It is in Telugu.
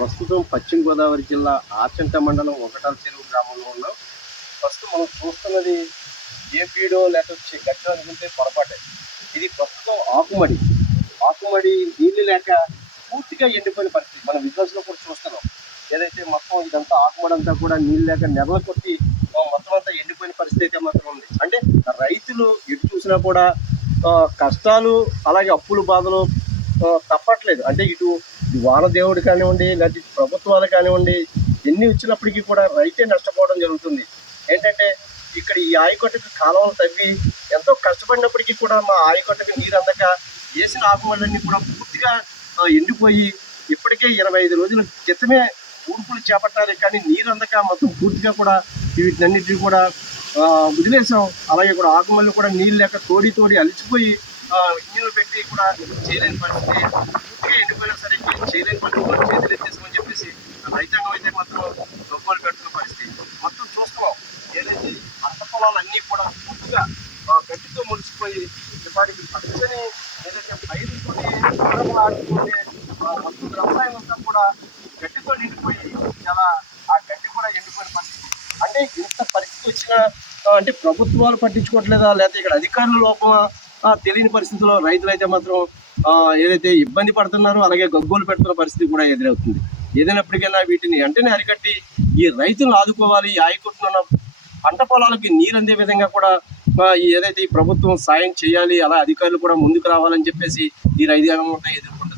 ప్రస్తుతం పశ్చిమ గోదావరి జిల్లా ఆచంట మండలం ఒకటాల చెరువు గ్రామంలో ఉన్నాం. ప్రస్తుతం మనం చూస్తున్నది ఏ బీడో లేకపోతే గడ్డ అనుకుంటే పొరపాటే. ఇది ప్రస్తుతం ఆకుమడి నీళ్లు లేక పూర్తిగా ఎండిపోయిన పరిస్థితి. మన విజువల్స్ లో కూడా చూస్తున్నాం. ఏదైతే మొత్తం ఇదంతా ఆకుమడి అంతా కూడా నీళ్ళు లేక నెరలు కొట్టి మొత్తం అంతా ఎండిపోయిన పరిస్థితి అయితే మాత్రం ఉంది. అంటే రైతులు ఎటు చూసినా కూడా కష్టాలు అలాగే అప్పుల బాధలు తప్పట్లేదు. అంటే ఇటు వానదేవుడు కానివ్వండి, లేకపోతే ప్రభుత్వాలు కానివ్వండి, ఎన్ని వచ్చినప్పటికీ కూడా రైతే నష్టపోవడం జరుగుతుంది. ఏంటంటే ఇక్కడ ఈ ఆయకట్టుకు కాలువలు తవ్వి ఎంతో కష్టపడినప్పటికీ కూడా మా ఆయకట్టుకు నీరు అందక వేసిన ఆకుమళ్ళన్నీ కూడా పూర్తిగా ఎండిపోయి ఇప్పటికే 25 రోజుల క్రితమే ఊర్పులు చేపట్టాలి, కానీ నీరు అందక మొత్తం పూర్తిగా కూడా వీటినన్నిటిని కూడా వదిలేసాం. అలాగే కూడా ఆకుమల్లి కూడా నీళ్ళు లేక తోడి అలిచిపోయి ఇంజన్లు పెట్టి కూడా చేయలేని పరిస్థితి. పూర్తిగా ఎండిపోయినా సరే చేయలేని పరిస్థితి చేతులు ఎత్తేసామని చెప్పేసి రైతాంగం అయితే మాత్రం గొప్పలు పెడుతున్న పరిస్థితి మొత్తం చూస్తున్నాం. ఏదైతే పంట పొలాలన్నీ కూడా పూర్తిగా గట్టితో ముడిచిపోయి వాటికి పచ్చని ఏదైతే పైరుతోనే ఆడుతుంటే మొత్తం వ్యవసాయం అంతా కూడా గడ్డితో నిండిపోయి చాలా ఆ గడ్డి కూడా ఎండిపోయిన పరిస్థితి. అంటే ఇంత పరిస్థితి వచ్చినా అంటే ప్రభుత్వాలు పట్టించుకోవట్లేదా, లేకపోతే ఇక్కడ అధికారుల లోపమా తెలియని పరిస్థితుల్లో రైతులు అయితే మాత్రం ఏదైతే ఇబ్బంది పడుతున్నారో అలాగే గగ్గోలు పెడుతున్న పరిస్థితి కూడా ఎదురవుతుంది. ఏదైనప్పటికైనా వీటిని వెంటనే అరికట్టి ఈ రైతులను ఆదుకోవాలి. ఈ ఆయకట్టున్న పంట పొలాలకి నీరు అందే విధంగా కూడా ఏదైతే ఈ ప్రభుత్వం సాయం చేయాలి, అలా అధికారులు కూడా ముందుకు రావాలని చెప్పేసి ఈ రైతాంగం ఎదుర్కొంటున్నారు.